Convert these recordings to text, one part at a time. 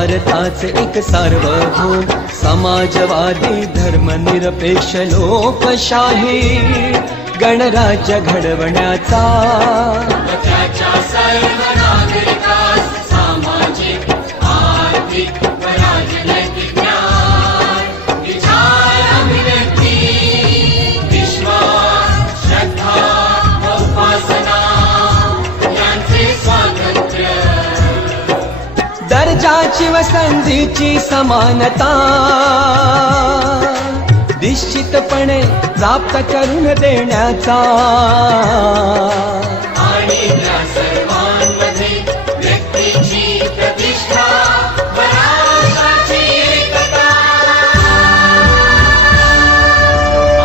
भारताचे एक सार्वभौम समाजवादी धर्मनिरपेक्ष लोकशाही गणराज्य घडवण्याचा त्याच्या सर्व नागरिकास सामाजिक आर्थिक व राजनैतिक न्याय विचार अभिव्यक्ती विश्वास श्रद्धा व उपासना यांचे स्वातंत्र्य दर्जाची व संधीची समानता निश्चितपणे प्राप्त करून देण्याचा आणि त्या सर्वांमध्ये व्यक्तीची प्रतिष्ठा व राष्ट्राची एकता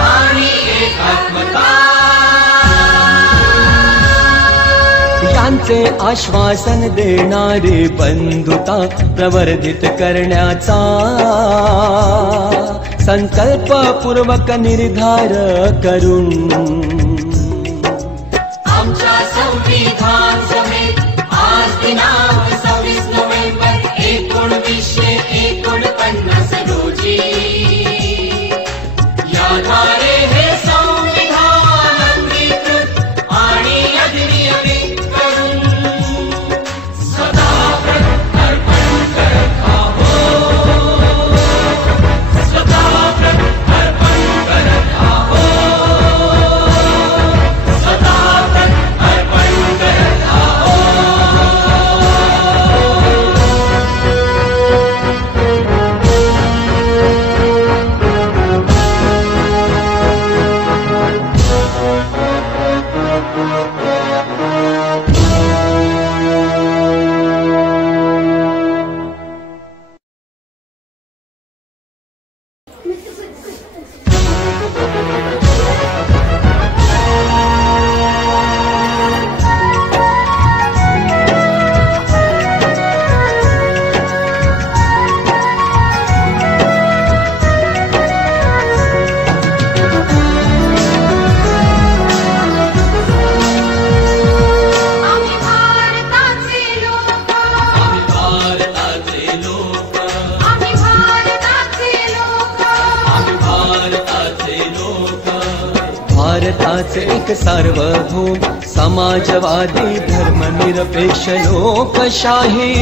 आणि एकात्मता यांचे आश्वासन देणारी बंधुता प्रवर्धित करण्याचा संकल्पपूर्वक निर्धार करून आमच्या संविधान सभेत आज दिनांक 26 नोव्हेंबर 1949 रोजी याद्वारे हे संविधान अंगीकृत आणि अधिनियमित करून सदा अर्पण करत आहोत. सदा अर्पण करत आहोत. सदा अर्पण करत आहोत. भारताचे एक सार्वभौम समाजवादी धर्मनिरपेक्ष लोकशाही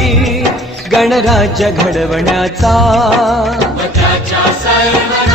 गणराज्य घडवण्याचा त्याच्या सर्व